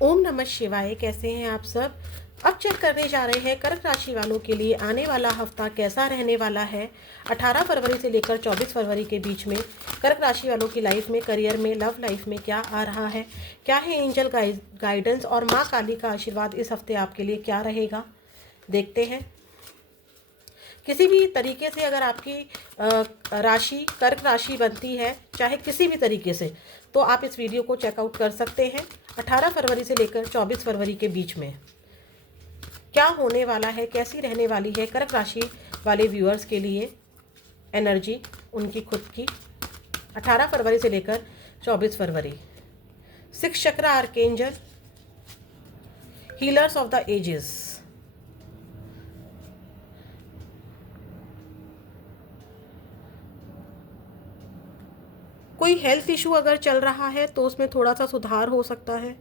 ओम नमः शिवाय। कैसे हैं आप सब। अब चेक करने जा रहे हैं कर्क राशि वालों के लिए आने वाला हफ्ता कैसा रहने वाला है। 18 फरवरी से लेकर 24 फरवरी के बीच में कर्क राशि वालों की लाइफ में, करियर में, लव लाइफ में क्या आ रहा है, क्या है एंजल गाइडेंस और माँ काली का आशीर्वाद इस हफ्ते आपके लिए क्या रहेगा, देखते हैं। किसी भी तरीके से अगर आपकी राशि कर्क राशि बनती है, चाहे किसी भी तरीके से, तो आप इस वीडियो को चेकआउट कर सकते हैं। 18 फरवरी से लेकर 24 फरवरी के बीच में क्या होने वाला है, कैसी रहने वाली है कर्क राशि वाले व्यूअर्स के लिए एनर्जी उनकी खुद की 18 फरवरी से लेकर 24 फरवरी। 6 चक्र archangel, healers of the ages. कोई हेल्थ इशू अगर चल रहा है तो उसमें थोड़ा सा सुधार हो सकता है।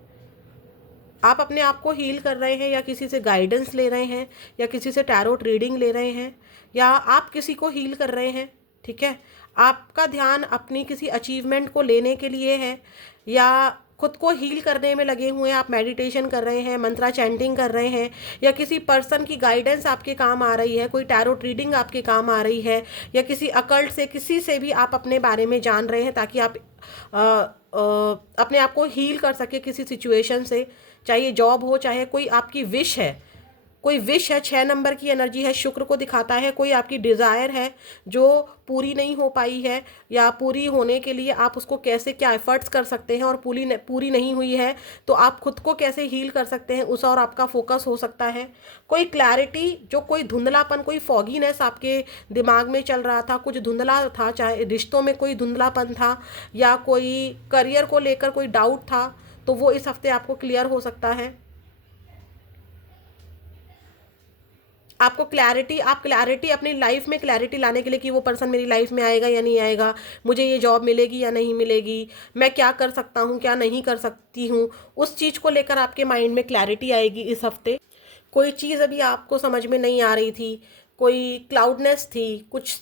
आप अपने आप को हील कर रहे हैं या किसी से गाइडेंस ले रहे हैं या किसी से टैरोट रीडिंग ले रहे हैं या आप किसी को हील कर रहे हैं, ठीक है। आपका ध्यान अपनी किसी अचीवमेंट को लेने के लिए है या खुद को हील करने में लगे हुए हैं। आप मेडिटेशन कर रहे हैं, मंत्रा चैंटिंग कर रहे हैं या किसी पर्सन की गाइडेंस आपके काम आ रही है, कोई टैरोट रीडिंग आपके काम आ रही है या किसी अकल्ट से, किसी से भी आप अपने बारे में जान रहे हैं ताकि आप अपने आप को हील कर सके किसी सिचुएशन से। चाहे जॉब हो, चाहे कोई आपकी विश है, कोई विश है। 6 नंबर की एनर्जी है, शुक्र को दिखाता है। कोई आपकी डिज़ायर है जो पूरी नहीं हो पाई है या पूरी होने के लिए आप उसको कैसे, क्या एफर्ट्स कर सकते हैं और पूरी नहीं हुई है तो आप खुद को कैसे हील कर सकते हैं, उस और आपका फोकस हो सकता है। कोई क्लैरिटी, जो कोई धुंधलापन, कोई फॉगीनेस आपके दिमाग में चल रहा था, कुछ धुंधला था, चाहे रिश्तों में कोई धुंधलापन था या कोई करियर को लेकर कोई डाउट था, तो वो इस हफ्ते आपको क्लियर हो सकता है। आपको क्लैरिटी, आप क्लैरिटी अपनी लाइफ में क्लैरिटी लाने के लिए कि वो पर्सन मेरी लाइफ में आएगा या नहीं आएगा, मुझे ये जॉब मिलेगी या नहीं मिलेगी, मैं क्या कर सकता हूँ क्या नहीं कर सकती हूँ, उस चीज़ को लेकर आपके माइंड में क्लैरिटी आएगी इस हफ्ते। कोई चीज़ अभी आपको समझ में नहीं आ रही थी, कोई क्लाउडनेस थी, कुछ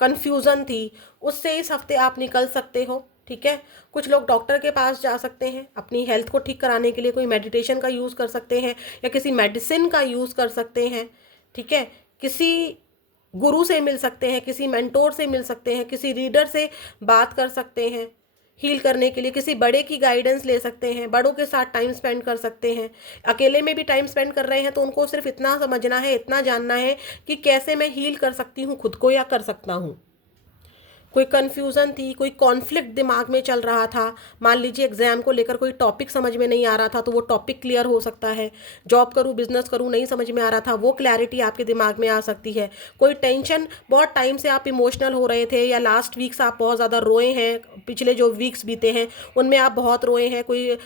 कन्फ्यूज़न थी, उससे इस हफ्ते आप निकल सकते हो, ठीक है। कुछ लोग डॉक्टर के पास जा सकते हैं अपनी हेल्थ को ठीक कराने के लिए, कोई मेडिटेशन का यूज़ कर सकते हैं या किसी मेडिसिन का यूज़ कर सकते हैं, ठीक है। किसी गुरु से मिल सकते हैं, किसी मेंटोर से मिल सकते हैं, किसी रीडर से बात कर सकते हैं हील करने के लिए, किसी बड़े की गाइडेंस ले सकते हैं, बड़ों के साथ टाइम स्पेंड कर सकते हैं। अकेले में भी टाइम स्पेंड कर रहे हैं तो उनको सिर्फ इतना समझना है, इतना जानना है कि कैसे मैं हील कर सकती हूँ खुद को या कर सकता हूँ। कोई कन्फ्यूज़न थी, कोई कॉन्फ्लिक्ट दिमाग में चल रहा था, मान लीजिए एग्जाम को लेकर कोई टॉपिक समझ में नहीं आ रहा था तो वो टॉपिक क्लियर हो सकता है। जॉब करूँ, बिजनेस करूँ, नहीं समझ में आ रहा था, वो क्लैरिटी आपके दिमाग में आ सकती है। कोई टेंशन, बहुत टाइम से आप इमोशनल हो रहे थे या लास्ट वीक्स आप बहुत ज़्यादा रोए हैं, पिछले जो वीक्स बीते हैं उनमें आप बहुत रोए हैं, कोई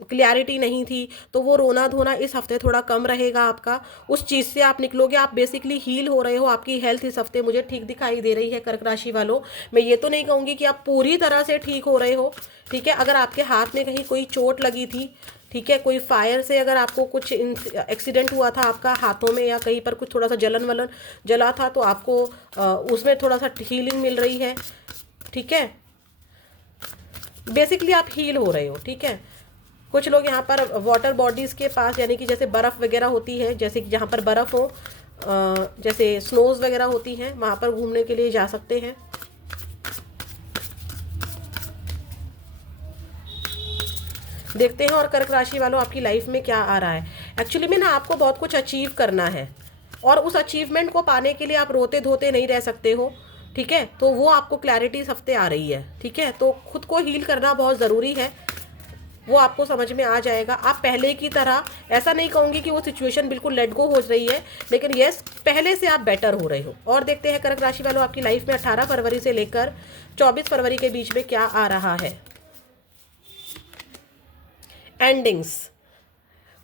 क्लैरिटी नहीं थी, तो वो रोना धोना इस हफ्ते थोड़ा कम रहेगा आपका। उस चीज़ से आप निकलोगे, आप बेसिकली हील हो रहे हो। आपकी हेल्थ इस हफ्ते मुझे ठीक दिखाई दे रही है कर्क राशि वालों। मैं ये तो नहीं कहूँगी कि आप पूरी तरह से ठीक हो रहे हो, ठीक है। अगर आपके हाथ में कहीं कोई चोट लगी थी, ठीक है, कोई फायर से अगर आपको कुछ एक्सीडेंट हुआ था आपका हाथों में या कहीं पर कुछ थोड़ा सा जलन वलन जला था तो आपको उसमें थोड़ा सा हीलिंग मिल रही है, ठीक है। बेसिकली आप हील हो रहे हो, ठीक है। कुछ लोग यहाँ पर वाटर बॉडीज़ के पास, यानी कि जैसे बर्फ़ वगैरह होती है, जैसे कि जहाँ पर बर्फ़ हो, जैसे स्नोज़ वगैरह होती हैं, वहाँ पर घूमने के लिए जा सकते हैं। देखते हैं और कर्क राशि वालों आपकी लाइफ में क्या आ रहा है। एक्चुअली में ना आपको बहुत कुछ अचीव करना है और उस अचीवमेंट को पाने के लिए आप रोते धोते नहीं रह सकते हो, ठीक है। तो वो आपको क्लैरिटी इस हफ्ते आ रही है, ठीक है। तो खुद को हील करना बहुत ज़रूरी है, वो आपको समझ में आ जाएगा। आप पहले की तरह, ऐसा नहीं कहूँगी कि वो सिचुएशन बिल्कुल लेट गो हो रही है, लेकिन यस, पहले से आप बेटर हो रहे हो। और देखते हैं कर्क राशि वालों आपकी लाइफ में 18 फरवरी से लेकर 24 फरवरी के बीच में क्या आ रहा है। एंडिंग्स,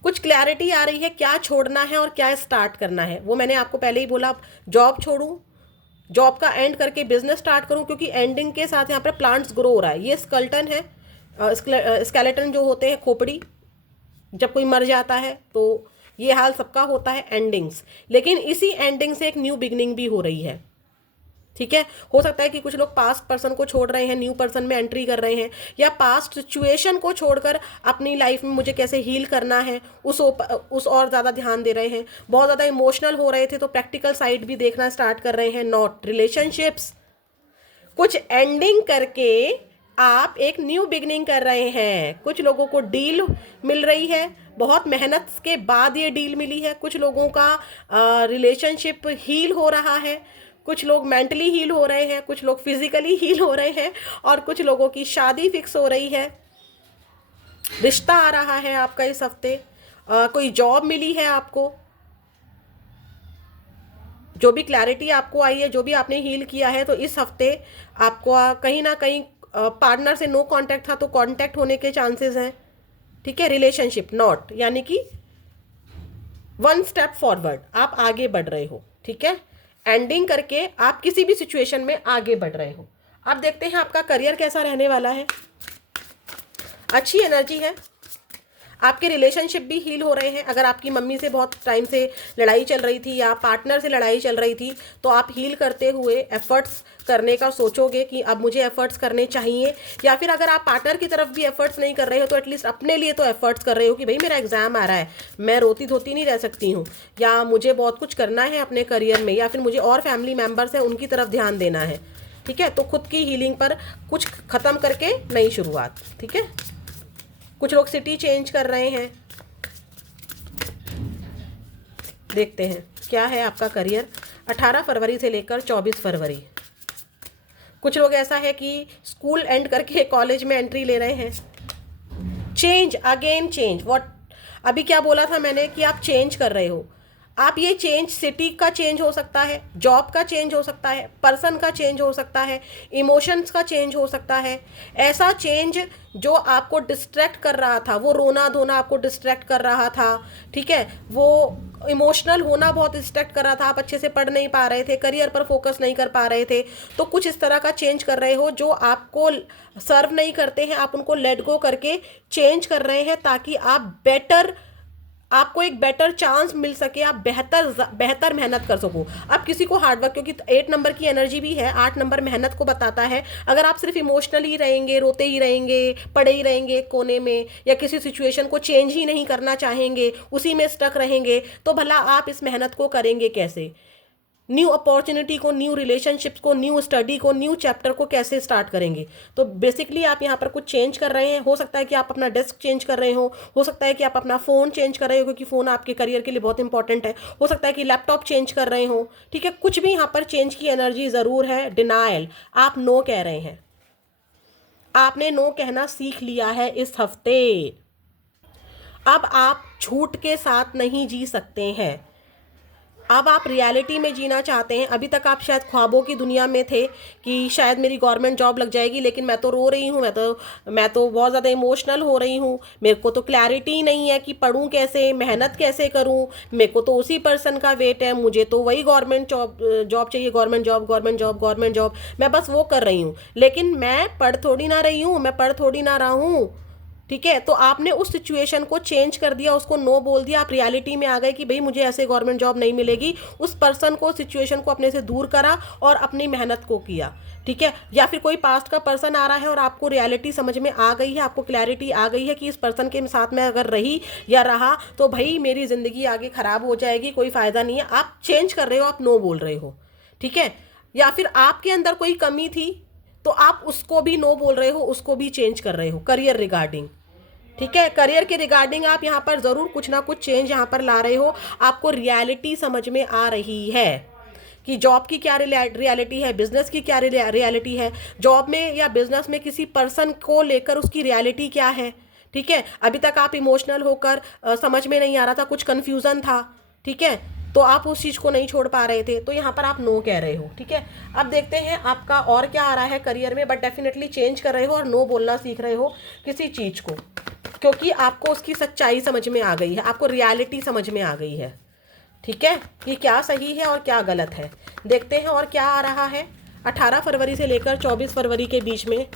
कुछ क्लैरिटी आ रही है, क्या छोड़ना है और क्या स्टार्ट करना है। वो मैंने आपको पहले ही बोला, जॉब छोड़ूं, जॉब का एंड करके बिजनेस स्टार्ट करूं, क्योंकि एंडिंग के साथ यहाँ पर प्लांट्स ग्रो हो रहा है। ये स्कल्टन है, स्केलेटन जो होते हैं, खोपड़ी, जब कोई मर जाता है तो ये हाल सबका होता है, एंडिंग्स। लेकिन इसी एंडिंग से एक न्यू बिगनिंग भी हो रही है, ठीक है। हो सकता है कि कुछ लोग पास्ट पर्सन को छोड़ रहे हैं, न्यू पर्सन में एंट्री कर रहे हैं, या पास्ट सिचुएशन को छोड़कर अपनी लाइफ में मुझे कैसे हील करना है उस और ज़्यादा ध्यान दे रहे हैं। बहुत ज़्यादा इमोशनल हो रहे थे तो प्रैक्टिकल साइड भी देखना स्टार्ट कर रहे हैं। नॉट रिलेशनशिप्स, कुछ एंडिंग करके आप एक न्यू बिगनिंग कर रहे हैं। कुछ लोगों को डील मिल रही है, बहुत मेहनत के बाद ये डील मिली है। कुछ लोगों का रिलेशनशिप हील हो रहा है, कुछ लोग मेंटली हील हो रहे हैं, कुछ लोग फिजिकली हील हो रहे हैं, और कुछ लोगों की शादी फिक्स हो रही है। रिश्ता आ रहा है आपका इस हफ्ते, कोई जॉब मिली है आपको। जो भी क्लैरिटी आपको आई है, जो भी आपने हील किया है, तो इस हफ्ते आपको कहीं ना कहीं पार्टनर से नो कांटेक्ट था तो कांटेक्ट होने के चांसेस हैं। ठीक है। रिलेशनशिप नॉट, यानी कि वन स्टेप फॉरवर्ड, आप आगे बढ़ रहे हो। ठीक है। एंडिंग करके आप किसी भी सिचुएशन में आगे बढ़ रहे हो। अब देखते हैं आपका करियर कैसा रहने वाला है। अच्छी एनर्जी है, आपके रिलेशनशिप भी हील हो रहे हैं। अगर आपकी मम्मी से बहुत टाइम से लड़ाई चल रही थी या पार्टनर से लड़ाई चल रही थी, तो आप हील करते हुए एफर्ट्स करने का सोचोगे कि अब मुझे एफर्ट्स करने चाहिए। या फिर अगर आप पार्टनर की तरफ भी एफर्ट्स नहीं कर रहे हो तो एटलीस्ट अपने लिए तो एफर्ट्स कर रहे हो कि भाई मेरा एग्जाम आ रहा है, मैं रोती धोती नहीं रह सकती हूँ, या मुझे बहुत कुछ करना है अपने करियर में, या फिर मुझे और फैमिली मेम्बर्स हैं उनकी तरफ ध्यान देना है। ठीक है। तो खुद की हीलिंग पर कुछ ख़त्म करके नई शुरुआत। ठीक है। कुछ लोग सिटी चेंज कर रहे हैं। देखते हैं क्या है आपका करियर 18 फरवरी से लेकर 24 फरवरी। कुछ लोग ऐसा है कि स्कूल एंड करके कॉलेज में एंट्री ले रहे हैं। Change, again change. व्हाट, अभी क्या बोला था मैंने कि आप चेंज कर रहे हो। आप ये चेंज सिटी का चेंज हो सकता है, जॉब का चेंज हो सकता है, पर्सन का चेंज हो सकता है, इमोशंस का चेंज हो सकता है। ऐसा चेंज जो आपको डिस्ट्रैक्ट कर रहा था, वो रोना धोना आपको डिस्ट्रैक्ट कर रहा था। ठीक है। वो इमोशनल होना बहुत डिस्ट्रैक्ट कर रहा था, आप अच्छे से पढ़ नहीं पा रहे थे, करियर पर फोकस नहीं कर पा रहे थे। तो कुछ इस तरह का चेंज कर रहे हो जो आपको सर्व नहीं करते हैं, आप उनको लेट गो करके चेंज कर रहे हैं ताकि आपको एक बेटर चांस मिल सके, आप बेहतर मेहनत कर सको। अब किसी को हार्डवर्क, क्योंकि 8 नंबर की एनर्जी भी है, 8 नंबर मेहनत को बताता है। अगर आप सिर्फ इमोशनल ही रहेंगे, रोते ही रहेंगे, पड़े ही रहेंगे कोने में, या किसी सिचुएशन को चेंज ही नहीं करना चाहेंगे, उसी में स्टक रहेंगे, तो भला आप इस मेहनत को करेंगे कैसे? न्यू अपॉर्चुनिटी को, न्यू रिलेशनशिप्स को, न्यू स्टडी को, न्यू चैप्टर को कैसे स्टार्ट करेंगे? तो बेसिकली आप यहाँ पर कुछ चेंज कर रहे हैं। हो सकता है कि आप अपना डेस्क चेंज कर रहे हो सकता है कि आप अपना फ़ोन चेंज कर रहे हो क्योंकि फ़ोन आपके करियर के लिए बहुत इंपॉर्टेंट है, हो सकता है कि लैपटॉप चेंज कर रहे हो। ठीक है। कुछ भी यहाँ पर चेंज की एनर्जी ज़रूर है। डिनायल, आप नो कह रहे हैं, आपने नो कहना सीख लिया है इस हफ्ते। अब आप झूठ के साथ नहीं जी सकते हैं, अब आप रियलिटी में जीना चाहते हैं। अभी तक आप शायद ख्वाबों की दुनिया में थे कि शायद मेरी गवर्नमेंट जॉब लग जाएगी, लेकिन मैं तो रो रही हूँ, मैं तो बहुत ज़्यादा इमोशनल हो रही हूँ, मेरे को तो क्लैरिटी नहीं है कि पढ़ूँ कैसे, मेहनत कैसे करूँ, मेरे को तो उसी पर्सन का वेट है, मुझे तो वही गवर्नमेंट जॉब चाहिए, government job, government job, government job, मैं बस वो कर रही हूँ, लेकिन मैं पढ़ थोड़ी ना रही हूँ, मैं पढ़ थोड़ी ना रहा हूँ। ठीक है। तो आपने उस सिचुएशन को चेंज कर दिया, उसको नो बोल दिया, आप रियलिटी में आ गए कि भाई मुझे ऐसे गवर्नमेंट जॉब नहीं मिलेगी। उस पर्सन को, सिचुएशन को अपने से दूर करा और अपनी मेहनत को किया। ठीक है। या फिर कोई पास्ट का पर्सन आ रहा है और आपको रियलिटी समझ में आ गई है, आपको क्लैरिटी आ गई है कि इस पर्सन के साथ में अगर रही या रहा तो भाई मेरी ज़िंदगी आगे ख़राब हो जाएगी, कोई फ़ायदा नहीं है। आप चेंज कर रहे हो, आप नो बोल रहे हो। ठीक है। या फिर आपके अंदर कोई कमी थी तो आप उसको भी नो बोल रहे हो, उसको भी चेंज कर रहे हो करियर रिगार्डिंग। ठीक है। करियर के रिगार्डिंग आप यहाँ पर ज़रूर कुछ ना कुछ चेंज यहाँ पर ला रहे हो। आपको रियलिटी समझ में आ रही है कि जॉब की क्या रियलिटी है, बिजनेस की क्या रियलिटी है, जॉब में या बिजनेस में किसी पर्सन को लेकर उसकी रियलिटी क्या है। ठीक है। अभी तक आप इमोशनल होकर समझ में नहीं आ रहा था, कुछ कन्फ्यूज़न था। ठीक है। तो आप उस चीज़ को नहीं छोड़ पा रहे थे, तो यहाँ पर आप नो कह रहे हो। ठीक है। अब देखते हैं आपका और क्या आ रहा है करियर में, बट डेफिनेटली चेंज कर रहे हो और नो बोलना सीख रहे हो किसी चीज़ को, क्योंकि आपको उसकी सच्चाई समझ में आ गई है, आपको रियलिटी समझ में आ गई है। ठीक है। कि क्या सही है और क्या गलत है। देखते हैं और क्या आ रहा है 18 फरवरी से लेकर 24 फरवरी के बीच में।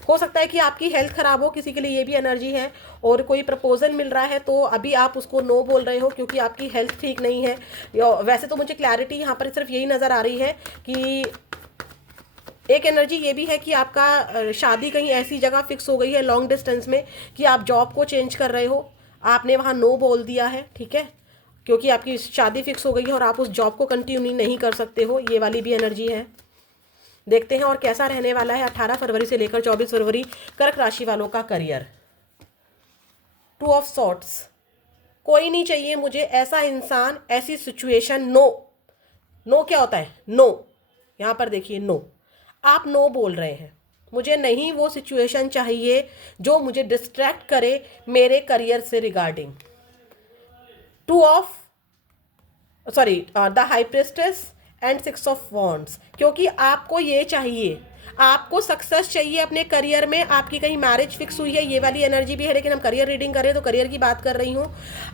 हो सकता है कि आपकी हेल्थ खराब हो, किसी के लिए ये भी एनर्जी है। और कोई प्रपोजल मिल रहा है तो अभी आप उसको नो बोल रहे हो क्योंकि आपकी हेल्थ ठीक नहीं है। वैसे तो मुझे क्लैरिटी यहाँ पर सिर्फ यही नज़र आ रही है कि एक एनर्जी ये भी है कि आपका शादी कहीं ऐसी जगह फिक्स हो गई है लॉन्ग डिस्टेंस में कि आप जॉब को चेंज कर रहे हो, आपने वहाँ नो बोल दिया है, ठीक है, क्योंकि आपकी शादी फिक्स हो गई है और आप उस जॉब को कंटिन्यू नहीं कर सकते हो, ये वाली भी एनर्जी है। देखते हैं और कैसा रहने वाला है 18 फरवरी से लेकर 24 फरवरी कर्क राशि वालों का करियर। 2 ऑफ सॉर्ट्स, कोई नहीं चाहिए मुझे ऐसा इंसान, ऐसी सिचुएशन। नो, नो क्या होता है? नो, यहाँ पर देखिए नो, आप नो बोल रहे हैं, मुझे नहीं वो सिचुएशन चाहिए जो मुझे डिस्ट्रैक्ट करे मेरे करियर से regarding. 2 of the high priestess and 6 of wands, क्योंकि आपको ये चाहिए, आपको सक्सेस चाहिए अपने करियर में। आपकी कहीं मैरिज फिक्स हुई है, ये वाली एनर्जी भी है, लेकिन हम करियर रीडिंग कर रहे हैं तो करियर की बात कर रही हूँ।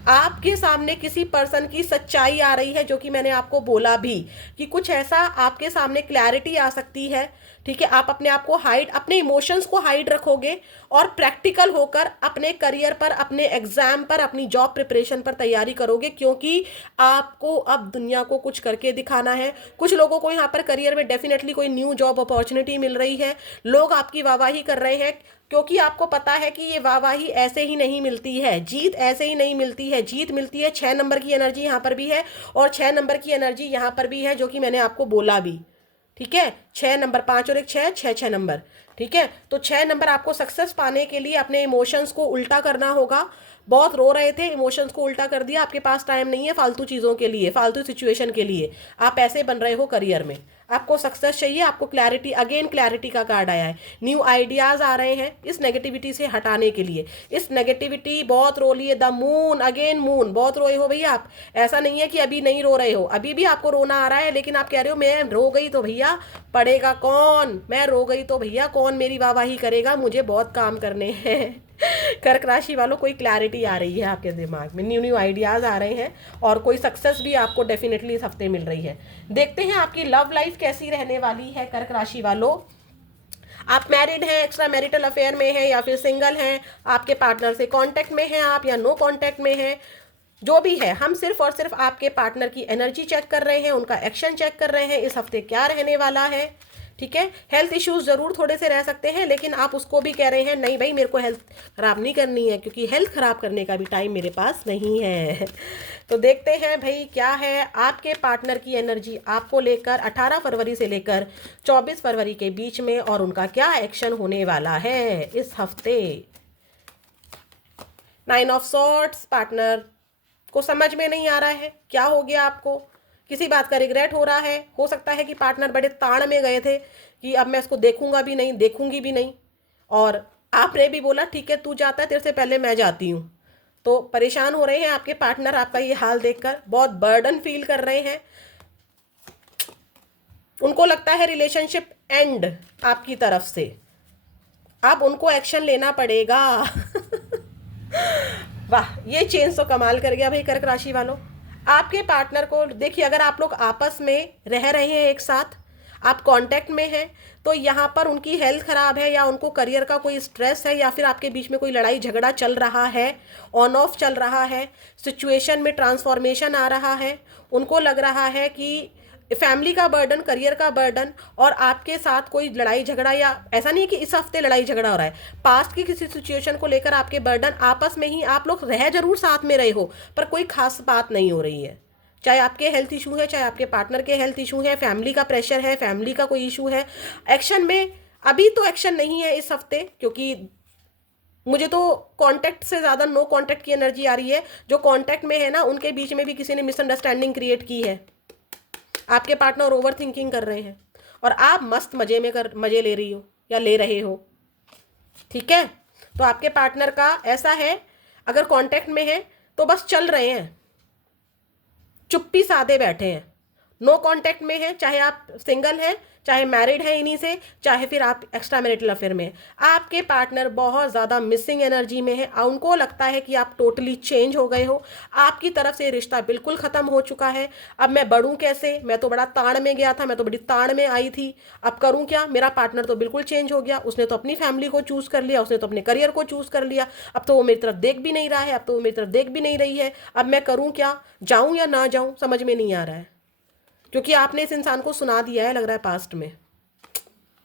आपके सामने किसी पर्सन की सच्चाई आ रही है, जो कि मैंने आपको बोला भी कि कुछ ऐसा आपके सामने क्लैरिटी आ सकती है, ठीक है। आप अपने आप को हाइड, अपने इमोशंस को हाइड रखोगे और प्रैक्टिकल होकर अपने करियर पर, अपने एग्जाम पर, अपनी जॉब प्रिपरेशन पर तैयारी करोगे, क्योंकि आपको अब दुनिया को कुछ करके दिखाना है। कुछ लोगों को यहाँ पर करियर में डेफिनेटली कोई न्यू जॉब अपॉर्चुनिटी मिल रही है, लोग आपकी वाहवाही कर रहे हैं, क्योंकि आपको पता है कि ये वाहवाही ऐसे ही नहीं मिलती है, जीत ऐसे ही नहीं मिलती है। जीत मिलती है, 6 नंबर की एनर्जी यहाँ पर भी है और 6 नंबर की एनर्जी यहाँ पर भी है, जो कि मैंने आपको बोला भी, ठीक है। 6 नंबर, 5 और 1 6, 6 नंबर, ठीक है। तो 6 नंबर आपको सक्सेस पाने के लिए अपने इमोशंस को उल्टा करना होगा। बहुत रो रहे थे, इमोशंस को उल्टा कर दिया, आपके पास टाइम नहीं है फालतू चीज़ों के लिए, फालतू सिचुएशन के लिए। आप ऐसे बन रहे हो करियर में, आपको सक्सेस चाहिए, आपको क्लैरिटी, अगेन क्लैरिटी का कार्ड आया है। न्यू आइडियाज़ आ रहे हैं इस नेगेटिविटी से हटाने के लिए। इस नेगेटिविटी बहुत रो ली है, द मून, अगेन मून, बहुत रोए हो भैया आप। ऐसा नहीं है कि अभी नहीं रो रहे हो, अभी भी आपको रोना आ रहा है, लेकिन आप कह रहे हो मैं रो गई तो भैया पड़ेगा कौन, मैं रो गई तो भैया कौन मेरी वाहवाही करेगा, मुझे बहुत काम करने हैं। कर्क राशि वालों, कोई क्लैरिटी आ रही है आपके दिमाग में, न्यू न्यू आइडियाज़ आ रहे हैं और कोई सक्सेस भी आपको डेफिनेटली इस हफ्ते मिल रही है। देखते हैं आपकी लव लाइफ कैसी रहने वाली है कर्क राशि वालों। आप मैरिड हैं, एक्स्ट्रा मैरिटल अफेयर में हैं या फिर सिंगल हैं, आपके पार्टनर से कांटेक्ट में हैं आप या नो कांटेक्ट में हैं, जो भी है, हम सिर्फ और सिर्फ आपके पार्टनर की एनर्जी चेक कर रहे हैं, उनका एक्शन चेक कर रहे हैं, इस हफ्ते क्या रहने वाला है, ठीक है। हेल्थ इश्यूज ज़रूर थोड़े से रह सकते हैं, लेकिन आप उसको भी कह रहे हैं नहीं भाई मेरे को हेल्थ ख़राब नहीं करनी है, क्योंकि हेल्थ ख़राब करने का भी टाइम मेरे पास नहीं है। तो देखते हैं भाई क्या है आपके पार्टनर की एनर्जी आपको लेकर 18 फरवरी से लेकर 24 फरवरी के बीच में, और उनका क्या एक्शन होने वाला है इस हफ्ते। 9 ऑफ सॉर्ट्स, पार्टनर को समझ में नहीं आ रहा है क्या हो गया, आपको किसी बात का रिग्रेट हो रहा है। हो सकता है कि पार्टनर बड़े ताड़ में गए थे कि अब मैं इसको देखूंगा भी नहीं, देखूंगी भी नहीं, और आपने भी बोला ठीक है तू जाता है, तेरे से पहले मैं जाती हूँ। तो परेशान हो रहे हैं आपके पार्टनर आपका ये हाल देखकर, बहुत बर्डन फील कर रहे हैं। उनको लगता है रिलेशनशिप एंड आपकी तरफ से, अब उनको एक्शन लेना पड़ेगा। वाह, ये चेंज तो कमाल कर गया भाई कर्क राशि वालों। आपके पार्टनर को देखिए, अगर आप लोग आपस में रह रहे हैं एक साथ, आप कांटेक्ट में हैं, तो यहाँ पर उनकी हेल्थ ख़राब है या उनको करियर का कोई स्ट्रेस है या फिर आपके बीच में कोई लड़ाई झगड़ा चल रहा है, ऑन ऑफ चल रहा है, सिचुएशन में ट्रांसफॉर्मेशन आ रहा है, उनको लग रहा है कि फैमिली का बर्डन, करियर का बर्डन और आपके साथ कोई लड़ाई झगड़ा, या ऐसा नहीं है कि इस हफ्ते लड़ाई झगड़ा हो रहा है, पास्ट की किसी सिचुएशन को लेकर आपके बर्डन, आपस में ही आप लोग रह जरूर साथ में रहे हो पर कोई खास बात नहीं हो रही है। चाहे आपके हेल्थ इशू है, चाहे आपके पार्टनर के हेल्थ इशू है, फैमिली का प्रेशर है, फैमिली का कोई इशू है, एक्शन में अभी तो एक्शन नहीं है इस हफ्ते, क्योंकि मुझे तो कांटेक्ट से ज़्यादा नो कांटेक्ट की एनर्जी आ रही है। जो कांटेक्ट में है ना, उनके बीच में भी किसी ने मिसअंडरस्टैंडिंग क्रिएट की है, आपके पार्टनर ओवर थिंकिंग कर रहे हैं और आप मस्त मजे ले रही हो या ले रहे हो, ठीक है। तो आपके पार्टनर का ऐसा है, अगर कांटेक्ट में है तो बस चल रहे हैं, चुप्पी साधे बैठे हैं, नो कांटेक्ट में है, चाहे आप सिंगल हैं, चाहे मैरिड हैं इन्हीं से, चाहे फिर आप एक्स्ट्रा मैरिटल अफेयर में हैं, आपके पार्टनर बहुत ज़्यादा मिसिंग एनर्जी में है। उनको लगता है कि आप टोटली चेंज हो गए हो, आपकी तरफ से रिश्ता बिल्कुल ख़त्म हो चुका है। अब मैं बढ़ूँ कैसे, मैं तो बड़ा ताड़ में गया था, मैं तो बड़ी ताड़ में आई थी, अब करूँ क्या, मेरा पार्टनर तो बिल्कुल चेंज हो गया, उसने तो अपनी फैमिली को चूज़ कर लिया, उसने तो अपने करियर को चूज़ कर लिया, अब तो वो मेरी तरफ देख भी नहीं रहा है, अब तो वो मेरी तरफ देख भी नहीं रही है, अब मैं करूँ क्या, जाऊँ या ना जाऊँ, समझ में नहीं आ रहा है। क्योंकि आपने इस इंसान को सुना दिया है, लग रहा है पास्ट में।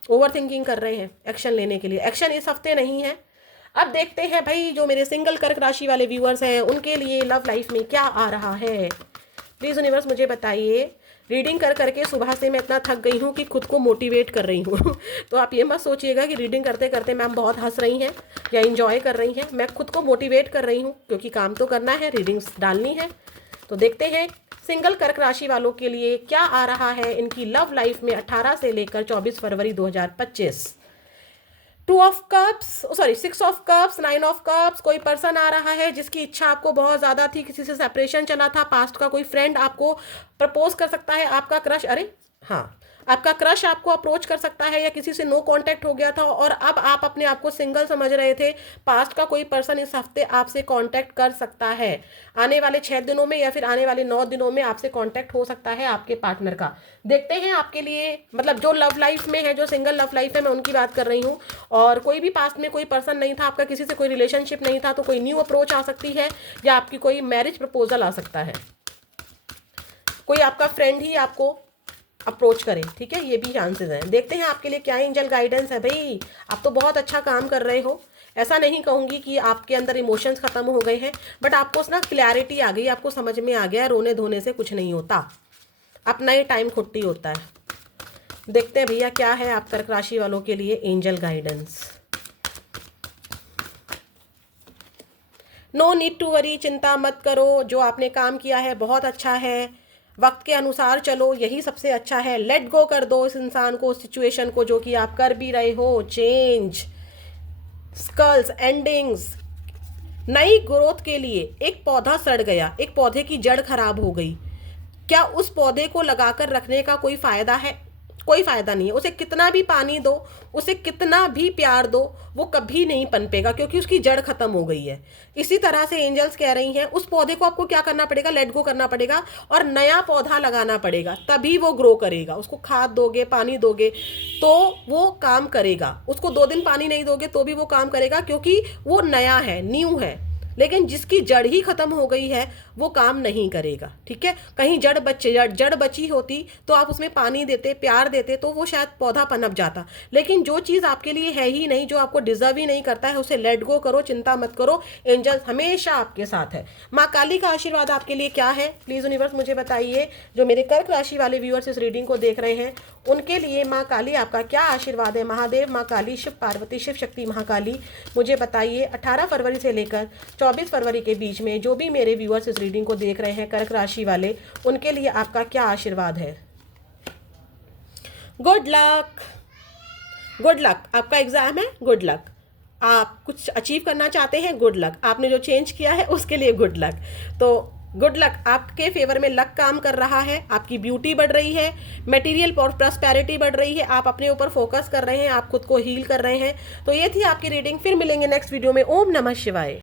ओवर थिंकिंग कर रहे हैं एक्शन लेने के लिए, एक्शन इस हफ्ते नहीं है। अब देखते हैं भाई, जो मेरे सिंगल कर्क राशि वाले व्यूअर्स हैं उनके लिए लव लाइफ में क्या आ रहा है। प्लीज़ यूनिवर्स मुझे बताइए। रीडिंग कर करके सुबह से मैं इतना थक गई हूँ कि खुद को मोटिवेट कर रही हूँ तो आप ये मत सोचिएगा कि रीडिंग करते करते मैम बहुत हंस रही हैं या इंजॉय कर रही हैं, मैं खुद को मोटिवेट कर रही हूँ क्योंकि काम तो करना है, रीडिंग्स डालनी है। तो देखते हैं सिंगल कर्क राशि वालों के लिए क्या आ रहा है इनकी लव लाइफ में 18 से लेकर 24 फरवरी 2025। 6 ऑफ कप्स, 9 ऑफ कप्स, कोई पर्सन आ रहा है जिसकी इच्छा आपको बहुत ज़्यादा थी, किसी से सेपरेशन चला था, पास्ट का कोई फ्रेंड आपको प्रपोज कर सकता है, आपका क्रश, अरे हाँ, आपका क्रश आपको अप्रोच कर सकता है, या किसी से नो कांटेक्ट हो गया था और अब आप अपने आप को सिंगल समझ रहे थे, पास्ट का कोई पर्सन इस हफ्ते आपसे कांटेक्ट कर सकता है। आने वाले 6 दिनों में या फिर आने वाले 9 दिनों में आपसे कांटेक्ट हो सकता है आपके पार्टनर का। देखते हैं आपके लिए, मतलब जो लव लाइफ में है, जो सिंगल लव लाइफ है, मैं उनकी बात कर रही हूँ। और कोई भी पास्ट में कोई पर्सन नहीं था आपका, किसी से कोई रिलेशनशिप नहीं था, तो कोई न्यू अप्रोच आ सकती है या आपकी कोई मैरिज प्रपोजल आ सकता है, कोई आपका फ्रेंड ही आपको अप्रोच करें, ठीक है, ये भी चांसेस हैं। देखते हैं आपके लिए क्या एंजल गाइडेंस है। भाई आप तो बहुत अच्छा काम कर रहे हो, ऐसा नहीं कहूँगी कि आपके अंदर इमोशंस खत्म हो गए हैं, बट आपको ना क्लैरिटी आ गई, आपको समझ में आ गया रोने धोने से कुछ नहीं होता, अपना ही टाइम खुट्टी होता है। देखते हैं भैया क्या है आप कर्क राशि वालों के लिए angel guidance. No need to worry, चिंता मत करो, जो आपने काम किया है बहुत अच्छा है, वक्त के अनुसार चलो, यही सबसे अच्छा है। लेट गो कर दो इस इंसान को, सिचुएशन को, जो कि आप कर भी रहे हो। चेंज, स्कल्स, एंडिंग्स, नई ग्रोथ के लिए। एक पौधा सड़ गया, एक पौधे की जड़ खराब हो गई, क्या उस पौधे को लगाकर रखने का कोई फायदा है? कोई फायदा नहीं है। उसे कितना भी पानी दो, उसे कितना भी प्यार दो, वो कभी नहीं पनपेगा क्योंकि उसकी जड़ खत्म हो गई है। इसी तरह से एंजल्स कह रही हैं उस पौधे को आपको क्या करना पड़ेगा, लेट गो करना पड़ेगा और नया पौधा लगाना पड़ेगा, तभी वो ग्रो करेगा। उसको खाद दोगे, पानी दोगे तो वो काम करेगा, उसको 2 दिन पानी नहीं दोगे तो भी वो काम करेगा क्योंकि वो नया है, न्यू है। लेकिन जिसकी जड़ ही खत्म हो गई है वो काम नहीं करेगा, ठीक है। कहीं जड़ बची होती तो आप उसमें पानी देते, प्यार देते, तो वो शायद पौधा पनप जाता। लेकिन जो चीज़ आपके लिए है ही नहीं, जो आपको डिजर्व ही नहीं करता है, उसे लेट गो करो, चिंता मत करो, एंजल्स हमेशा आपके साथ है। माँ काली का आशीर्वाद आपके लिए क्या है, प्लीज़ यूनिवर्स मुझे बताइए। जो मेरे कर्क राशि वाले व्यूअर्स इस रीडिंग को देख रहे हैं उनके लिए माँ काली आपका क्या आशीर्वाद है। महादेव, माँ काली, शिव पार्वती, शिव शक्ति महाकाली, मुझे बताइए 18 फरवरी से लेकर 24 फरवरी के बीच में जो भी मेरे व्यूअर्स इस रीडिंग को देख रहे हैं कर्क राशि वाले, उनके लिए आपका क्या आशीर्वाद है। गुड लक, गुड लक, आपका एग्जाम है, गुड लक। आप कुछ अचीव करना चाहते हैं, गुड लक। आपने जो चेंज किया है उसके लिए गुड लक। तो गुड लक, आपके फेवर में लक काम कर रहा है, आपकी ब्यूटी बढ़ रही है, मटेरियल प्रॉस्पेरिटी बढ़ रही है, आप अपने ऊपर फोकस कर रहे हैं, आप खुद को हील कर रहे हैं। तो ये थी आपकी रीडिंग, फिर मिलेंगे नेक्स्ट वीडियो में। ओम नमः शिवाय।